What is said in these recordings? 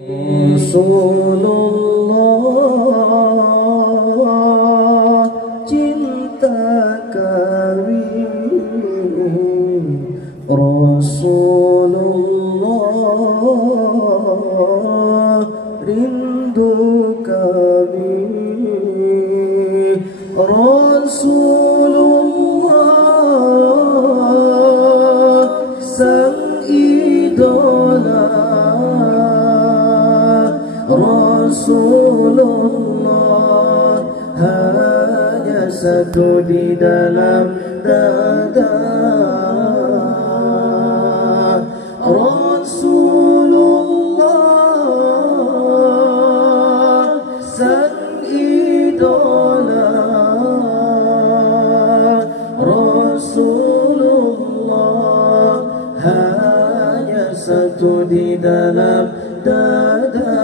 Rasulullah, cinta kami. Rasulullah, rindu kami. Rasulullah, sang idola. Rasulullah, hanya satu di dalam dada. Rasulullah, sang idola. Rasulullah, hanya satu di dalam dada.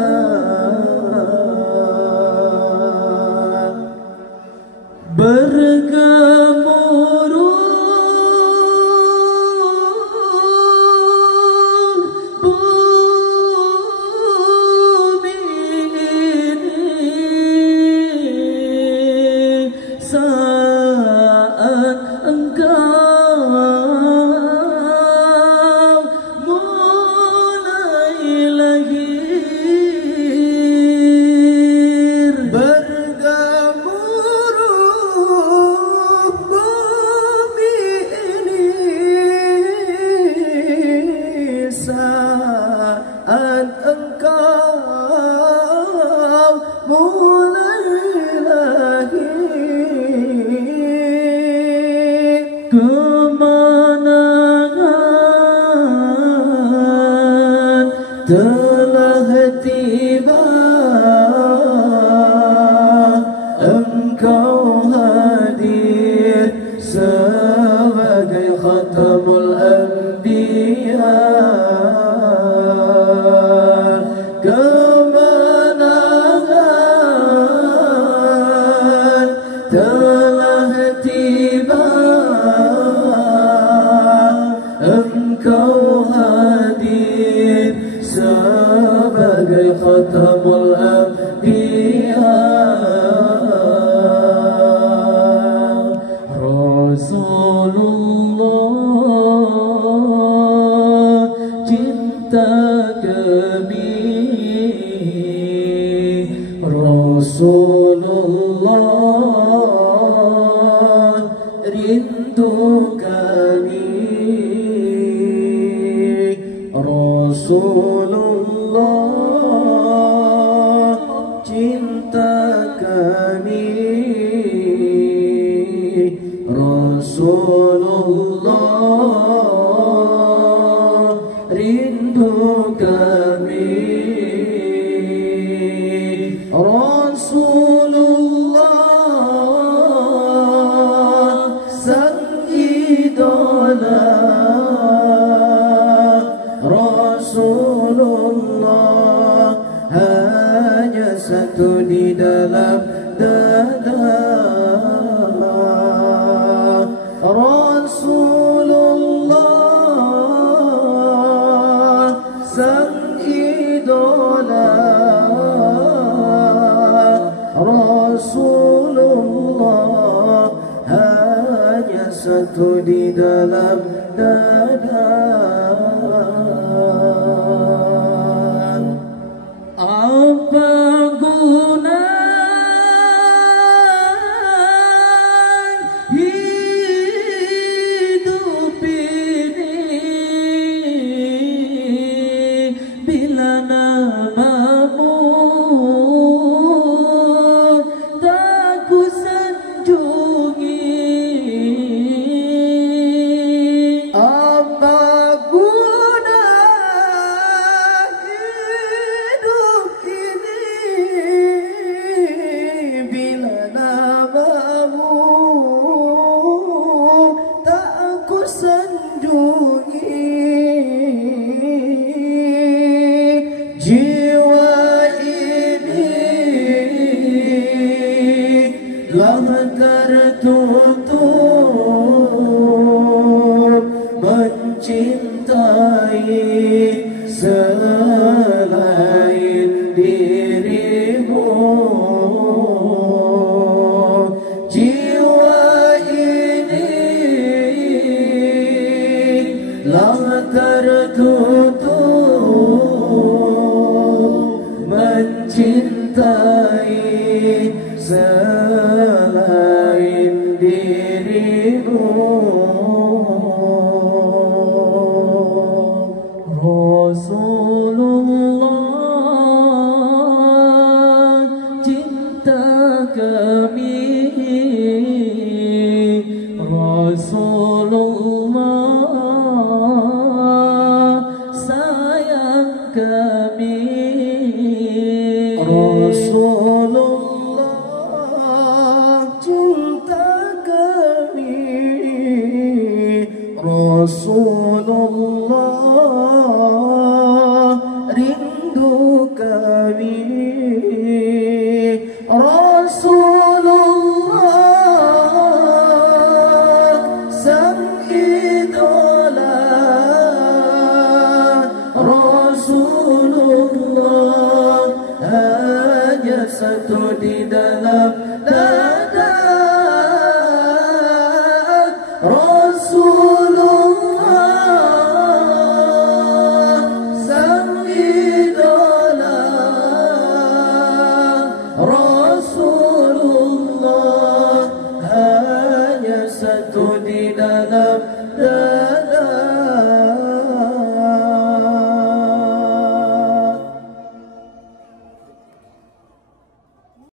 Bergemuruh bumi ini saat engkau mulai lahir. Bergemuruh bumi ini saat engkau mulai lahir. Kemenangan telah tiba, engkau hadir sebagai khatamul anbiya. Kemenangan telah tiba, engkau hadir sebagai khatamul anbiya. Rasulullah, cinta kami. Rasulullah, rindu kami. Rasulullah, cinta kami. Rasulullah, rindu kami. Rasulullah, sang idola. Rasulullah, hanya satu di dalam dada. Rasulullah, sang idola. Rasulullah, hanya satu di dalam dada. Apa guna hidup ini bila namamu tak ku sanjungi? cintai selain dirimu. Rasulullah cinta kami, Rasulullah sayang kami, Rasulullah cinta kami, Rasulullah rindu kami, Rasulullah sang idola, Rasulullah hanya satu di dalam dada, Rasulullah sang idola, Rasulullah hanya satu di dalam